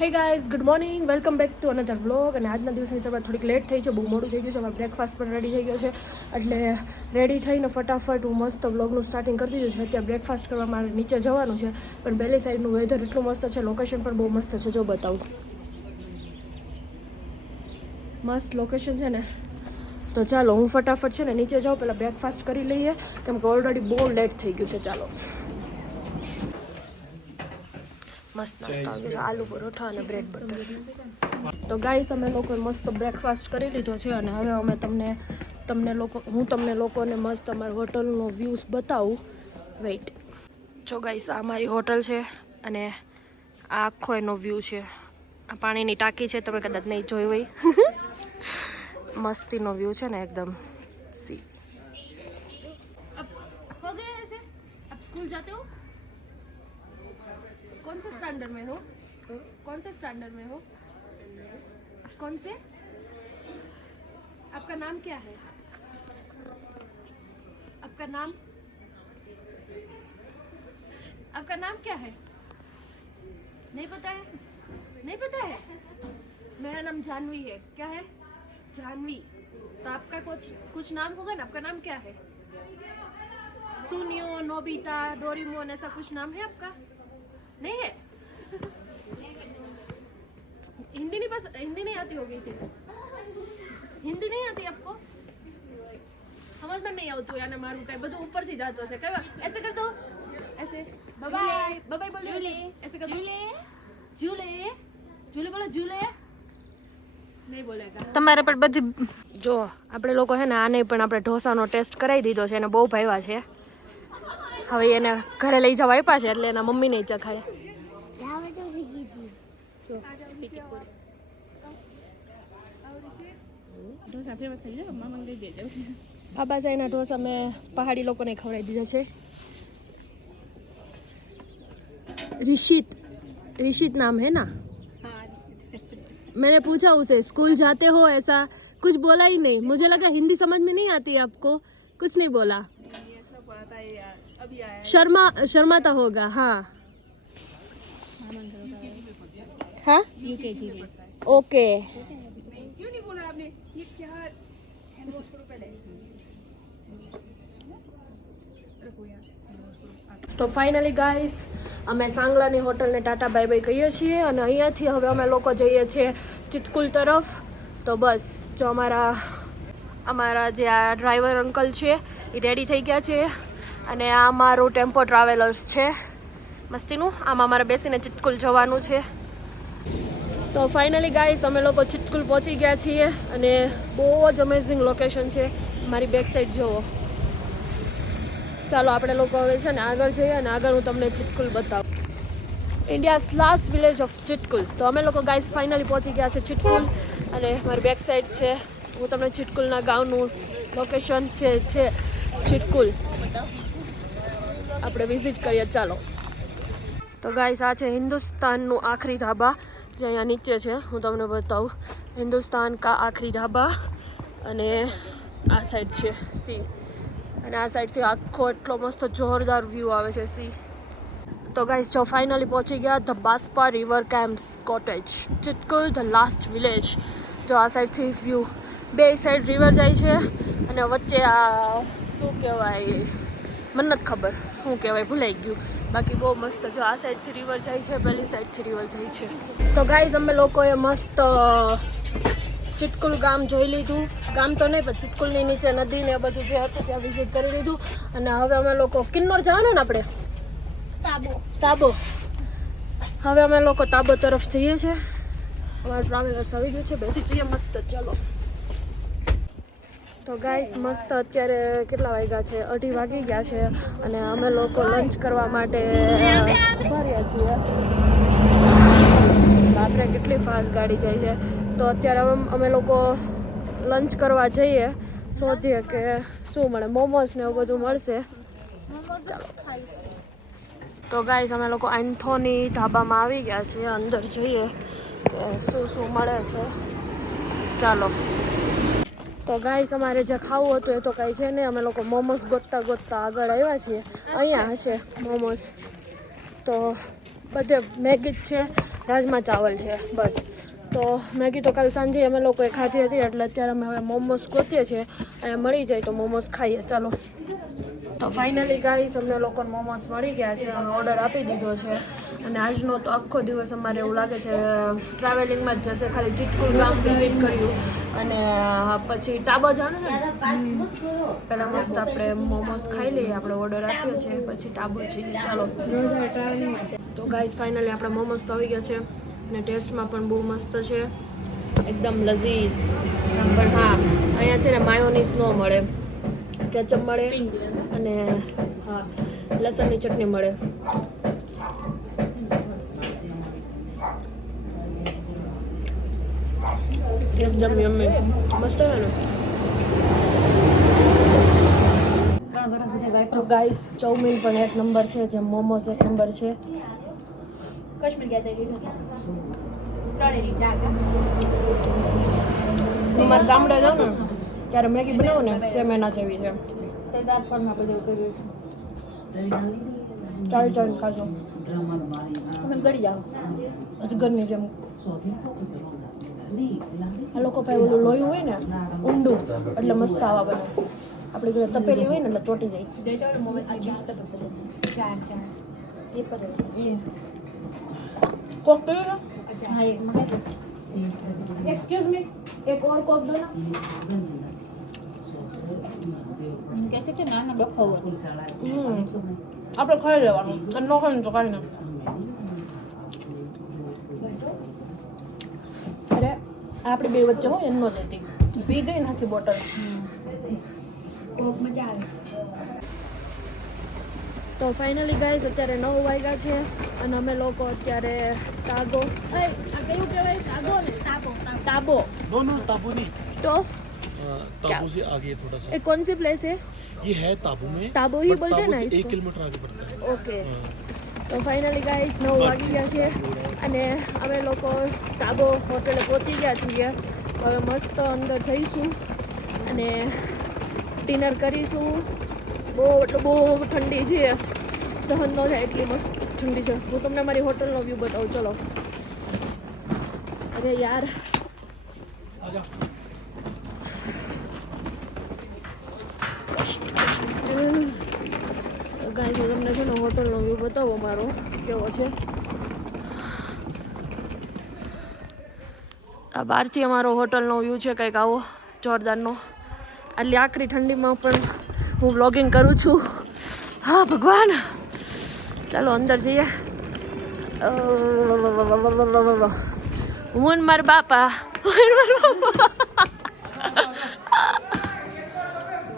Hey guys, good morning, welcome back to another vlog. અને આજના દિવસની સવારે થોડીક લેટ થઈ છે, બહુ મોડું થઈ ગયું છે. અમારો બ્રેકફાસ્ટ પણ રેડી થઈ ગયો છે, એટલે રેડી થઈને ફટાફટ હું મસ્ત વ્લોગનું સ્ટાર્ટિંગ કરી દીધું છે. અત્યારે બ્રેકફાસ્ટ કરવા મારે નીચે જવાનું છે, પણ પહેલી સાઈડનું વેધર એટલું મસ્ત છે, લોકેશન પણ બહુ મસ્ત છે. જો બતાવું, મસ્ત લોકેશન છે ને. તો ચાલો હું ફટાફટ છે ને નીચે જાઉં, પહેલાં બ્રેકફાસ્ટ કરી લઈએ, કેમ કે ઓલરેડી બહુ લેટ થઈ ગયું છે. ચાલો, મસ્ત નાસ્તો આવી ગયો, આલુ પરોઠા અને બ્રેડ બટર. તો ગાઈસ, અમે લોકો મસ્ત બ્રેકફાસ્ટ કરી લીધો છે, અને હવે અમે હું તમને લોકોને મસ્ત અમારી હોટલનો વ્યૂઝ બતાવું. વેઇટ, જો ગાઈસ, આ મારી હોટલ છે, અને આ આખો એનો વ્યૂ છે. આ પાણીની ટાંકી છે, તમે કદાચ નહીં જોઈ હોય. મસ્તીનો વ્યૂ છે ને એકદમ. સી हो गया ऐसे? अब स्कूल जाते हो? कौन से स्टैंडर्ड में हो? कौन से स्टैंडर्ड में हो? कौन से? आपका नाम क्या है? आपका नाम? आपका नाम क्या है? नहीं पता है? नहीं पता है? मेरा नाम जानवी है. क्या है? जानवी. तो आपका कुछ नाम होगा ना. आपका नाम क्या है? सुनियो, नोबिता, डोरेमोन, ऐसा कुछ नाम है आपका? नहीं है? हिंदी नहीं आती होगी इसे. हिंदी नहीं आती आपको? समझ में नहीं આવતું યાને મારું કઈ બધું ઉપરથી જાતો છે. કઈ ऐसे कर दो, ऐसे. बाय बाय, बाय बाय बोलो. ऐसे कर दो. झूले झूले बोलो. झूले નહીં બોલેગા. તમારે પણ બધી જો આપણે લોકો હે ને આને પણ આપણે ઢોસાનો ટેસ્ટ કરાવી દીધો છે, એને બહુ ભાવ્યા છે. હવે એને ઘરે લઈ જવા આપ્યા છે, એટલે એના મમ્મીને જ ચખાડે. બાબાજાઈના ઢોસા મેં પહાડી લોકોને ખવડાવી દીધા છે. ऋषित नाम है ना? मैंने पूछा उसे, स्कूल जाते हो? ऐसा कुछ बोला ही नहीं. मुझे लगा हिंदी समझ में नहीं आती है आपको, कुछ नहीं बोला. शर्माता होगा. हाँ हाँ, यूकेजी में. ओके. क्यों नहीं बोला आपने? ये क्या हैंड वॉश करो पहले. તો ફાઇનલી ગાઈસ, અમે સાંગલાની હોટલને ટાટા બાય બાય કહીએ છીએ, અને અહીંયાથી હવે અમે લોકો જઈએ છીએ ચિતકુલ તરફ. તો બસ જો અમારા જે આ ડ્રાઈવર અંકલ છે એ રેડી થઈ ગયા છે, અને આ અમારું ટેમ્પો ટ્રાવેલર્સ છે મસ્તીનું. આમાં અમારે બેસીને ચિતકુલ જવાનું છે. તો ફાઇનલી ગાઈસ, અમે લોકો ચિતકુલ પહોંચી ગયા છીએ, અને બહુ જ અમેઝિંગ લોકેશન છે. મારી બેક સાઈડ જુઓ. ચાલો આપણે લોકો હવે છે ને આગળ જઈએ, અને આગળ હું તમને ચિતકુલ બતાવું. India's last village of Chitkul. તો અમે લોકો ગાઈસ ફાઇનલી પહોંચી ગયા છે ચિતકુલ, અને મારી બેક સાઈડ છે. હું તમને ચિતકુલના ગામનું લોકેશન છે ચિતકુલ. આપણે વિઝિટ કરીએ. ચાલો. તો ગાઈસ, આ છે હિન્દુસ્તાનનું આખરી ઢાબા, જે અહીંયા નીચે છે. હું તમને બતાવું. હિન્દુસ્તાન કા આખરી ઢાબા, અને આ સાઈડ છે સી, અને આ સાઈડથી આખો એટલો મસ્ત જોરદાર વ્યૂ આવે છે સી. તો ગાઈસ, જો ફાઇનલી પહોંચી ગયા the Baspa river camps cottage, Chitkul, the last village. જો આ સાઈડથી વ્યૂ, બે સાઈડ રિવર જાય છે, અને વચ્ચે આ શું કહેવાય, મને નથી ખબર શું કહેવાય, ભૂલાઈ ગયું. બાકી બહુ મસ્ત. જો આ સાઈડથી રિવર જાય છે, પેલી સાઈડથી રિવર જાય છે. તો ગાઈસ, અમે લોકોએ મસ્ત ચિતકુલ ગામ જોઈ લીધું. ગામ તો નહીં, પણ ચિતકુલની નીચે નદી ને બધું જે હતું ત્યાં વિઝિટ કરી લીધું. અને હવે અમે લોકો કિન્નોર જવાનું ને, આપણે તાબો. હવે અમે લોકો તાબો તરફ જઈએ છીએ. અમારું ટ્રાવેલર્સ આવી ગયું છે, બેસી જઈએ મસ્ત. ચાલો. તો ગાઈસ, મસ્ત અત્યારે કેટલા વાગ્યા છે? 2:30 વાગી ગયા છે, અને અમે લોકો લંચ કરવા માટે ઉભા રહ્યા છીએ. બાપરે, કેટલી ફાસ્ટ ગાડી જાય છે. તો અત્યારે અમે લોકો લંચ કરવા જઈએ, શોધીએ કે શું મળે. મોમોસ ને એવું બધું મળશે. ચાલો. તો ગાઈસ, અમે લોકો એન્થોની ધાબામાં આવી ગયા છીએ. અંદર જોઈએ કે શું મળે છે. ચાલો. તો ગાઈસ, અમારે જે ખાવું હતું એ તો કાંઈ છે નહીં. અમે લોકો મોમોસ ગોતતા આગળ આવ્યા છીએ. અહીંયા હશે મોમોસ. તો બધે મેગી જ છે, રાજમા ચાવલ છે બસ. તો મેગી તો કાલ સાંજે અમે લોકોએ ખાધી હતી એટલે અત્યારે અમે હવે મોમોસ ગોતીએ છીએ. અહીંયા મળી જાય તો મોમોસ ખાઈએ. ચાલો. તો ફાઇનલી ગાઈસ અમને લોકોને મોમોસ મળી ગયા છે. અમે ઓર્ડર આપી દીધો છે અને આજનો તો આખો દિવસ અમારે એવું લાગે છે ટ્રાવેલિંગમાં જ જશે. ખાલી ચીટકુલ ગામ વિઝિટ કર્યું અને પછી ટાબો જવાનું છે. પહેલાં મસ્ત આપણે મોમોસ ખાઈ લઈએ. આપણે ઓર્ડર આપ્યો છે પછી ટાબો છીએ. ચાલો. તો ગાઈસ ફાઇનલી આપણે મોમોસ તો આવી ગયા છે અને ટેસ્ટમાં પણ બહુ મસ્ત છે, એકદમ લઝીઝ. પણ હા, અહીંયા છે ને માયોનીઝ ન મળે, કેચઅપ મળે અને હા લસણની ચટણી મળે. એકદમ યમ્મી મસ્ત છે ને. તો ગાઈસ ચાઉમીન પણ એક નંબર છે, જેમ મોમોસ એક નંબર છે. અમારે ગામડે જાઉં ને ત્યારે મેગી બનાવું ને સેમ એના જેવી છે. ચાલી ચાલી ખાશો ગળી જાઓ અજગરની જેમ. આ લોકો પાસે ઓલું લોહી હોય ને ઊંડું એટલે મસ્ત આવા બને. આપણી ઘરે તપેલી હોય ને એટલે ચોટી જાય. કોક પીવું एक्सक्यूज मी एक और कप दो ना. कैसे के नाना ડખો આપણે ખાઈ લેવાનું અને ન ખાઈને તો કાંઈ ના. અરે આપણી બે વચ્ચે હોય એનો લેતી પી ગઈ નાખી બોટલ. કોક મજા આવે. તો ફાઇનલી ગાઈઝ અત્યારે 9 વાગ્યા છે અને અમે લોકો અત્યારે તાબો આ કયું કહેવાય તાબો ને ताबो नो ताबू नहीं तो ताबू से आगे थोड़ा सा ये कौन सी प्लेस है? ये है ताबू में ताबो ही बोलते हैं ना इसको? 1 किलोमीटर आगे पड़ता है. ओके. તો ફાઇનલી ગાઈસ 9 વાગી ગયા છે અને અમે લોકો તાબો હોટેલે પહોંચી ગયા છીએ. હવે મસ્ત અંદર જઈશું અને ડિનર કરીશું. બહુ ઠંડી છે, સહન ન થાય એટલી મસ્ત ઠંડી છે. હું તમને મારી હોટલનો વ્યૂ બતાવું. ચલો. અરે યાર ગાઈસ તમને છે ને હોટલનો વ્યૂ બતાવો મારો કેવો છે. આ બહારથી અમારો હોટલનો વ્યૂ છે કંઈક આવો જોરદારનો. આટલી આકરી ઠંડીમાં પણ હું વ્લોગિંગ કરું છું. હા ભગવાન. ચાલો અંદર જઈએ. હું મારા બાપા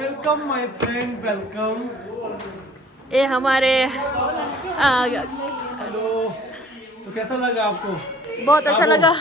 वेलकम माय फ्रेंड वेलकम. ये हमारे हेलो. तो कैसा लगा आपको? बहुत अच्छा लगा.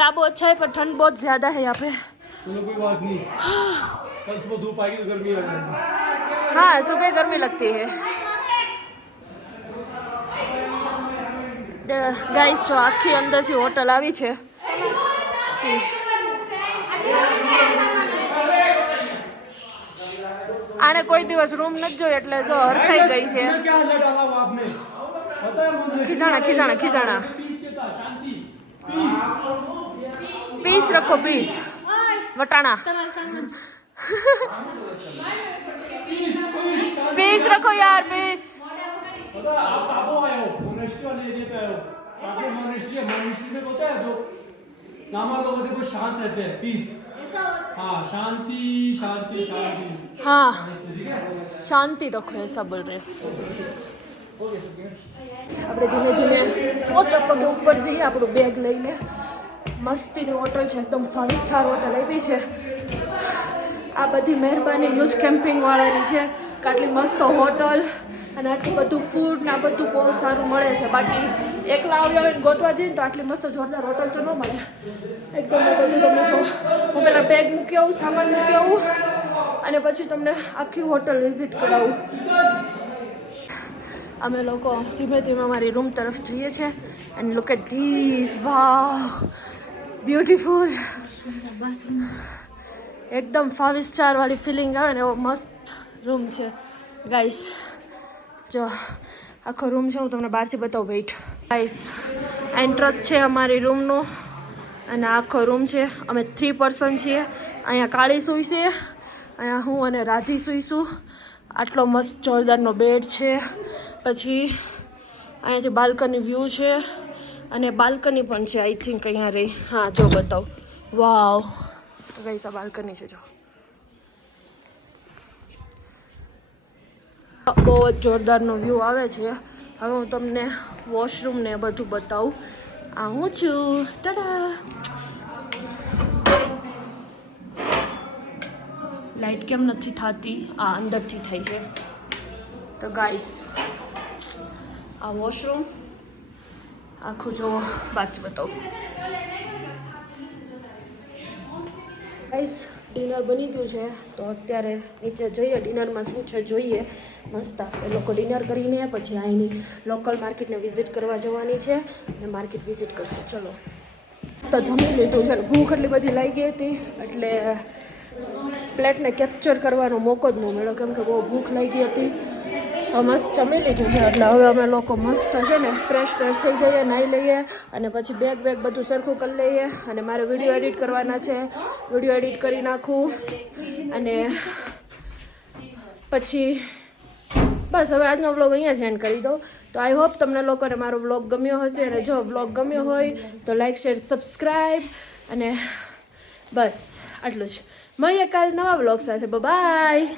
टाबो अच्छा है पर ठंड बहुत ज़्यादा है यहाँ पे. चलो कोई बात नहीं, कल सुबह धूप आएगी तो गर्मी आ जाएगी. हाँ सुबह गर्मी लगती है. ગાઈસ જો આખી અંદરથી હોટલ આવી છે. આને કોઈ દિવસ રૂમ નથી જોયો એટલે જો હરખાઈ ગઈ છે. ખીજાણા પીસ રખો પીસ વટાણા पीस रखो यार पीस. आप ताबो आए हो, मोनेस्ट्री वाले एरिया पे आए हो. साथ में मोनेस्ट्री में होता है जो नामा लोग होते हैं वो शांत रहते हैं. पीस. हाँ शांति शांति शांति. हाँ ठीक है. शांति रखो ऐसा बोल रहे. આપણે ધીમે ધીમે પોચા પગે ઉપર જઈએ. આપણું બેગ લઈને મસ્તીની હોટલ છે, એકદમ 5 સ્ટાર હોટલ આપી છે. આ બધી મહેરબાની યુથ કેમ્પિંગ વાળાની છે. આટલી મસ્ત હોટલ અને આટલું બધું ફૂડ ને આ બધું બહુ સારું મળે છે. બાકી એકલા આવ્યા હોય ને ગોતવા જઈએ તો આટલી મસ્ત જોરદાર હોટલ તો ન મળે. એકદમ બધું તમને જો હું પહેલાં બેગ મૂકી આવું, સામાન મૂકી આવું અને પછી તમને આખી હોટલ વિઝિટ કરાવું. અમે લોકો ધીમે ધીમે અમારી રૂમ તરફ જઈએ છીએ. And look at this, wow beautiful. એકદમ 5 સ્ટાર વાળી ફિલિંગ આવે ને એવો મસ્ત રૂમ છે ગાઈસ. જો આખો રૂમ છે, હું તમને બહારથી બતાવું. વેઇટ ગાઈસ એન્ટ્રન્સ છે અમારી રૂમનું અને આખો રૂમ છે. અમે 3 પર્સન છીએ. અહીંયા કાળી સૂઈ છે, અહીંયા હું અને રાધી સૂઈશું. આટલો મસ્ત જોરદારનો બેડ છે. પછી અહીંયાથી બાલ્કની વ્યૂ છે અને બાલ્કની પણ છે આઈ થિંક અહીંયા રહી. હા જો બતાવું. વાવ ગાઈસ આ બાલ્કની છે જો. બહુ જ જોરદારનો વ્યૂ આવે છે. હવે હું તમને વોશરૂમ ને બધું બતાવું. આ હું છું. ટાડા. લાઇટ કેમ નથી થતી? આ અંદરથી થાય છે. તો ગાઈસ આ વોશરૂમ આખું જો બહારથી બતાવું. ગાઈસ ડિનર બની ગયું છે તો અત્યારે નીચે જઈએ. ડિનરમાં શું છે જોઈએ. મસ્ત એ લોકો ડિનર કરીને પછી અહીંની લોકલ માર્કેટને વિઝિટ કરવા જવાની છે અને માર્કેટ વિઝિટ કરશું. ચલો તો જમી લીધું છે. ભૂખ એટલી બધી લાગી હતી એટલે પ્લેટને કેપ્ચર કરવાનો મોકો જ ન મળ્યો કેમ કે બહુ ભૂખ લાગી હતી. મસ્ત જમી લીધું છે એટલે હવે અમે લોકો મસ્ત છે ને ફ્રેશ થઈ જઈએ, નાહી લઈએ અને પછી બેગ બધું સરખું કરી લઈએ. અને મારે વિડીયો એડિટ કરવાના છે. વિડીયો એડિટ કરી નાખું અને પછી બસ હવે આજનો વ્લોગ અહીંયા જ એન્ડ કરી દઉં. તો આઈ હોપ તમને લોકોને મારો વ્લોગ ગમ્યો હશે અને જો વ્લોગ ગમ્યો હોય તો લાઈક શેર સબસ્ક્રાઈબ અને બસ આટલું જ. મળીએ કાલ નવા વ્લોગ સાથે. બાય.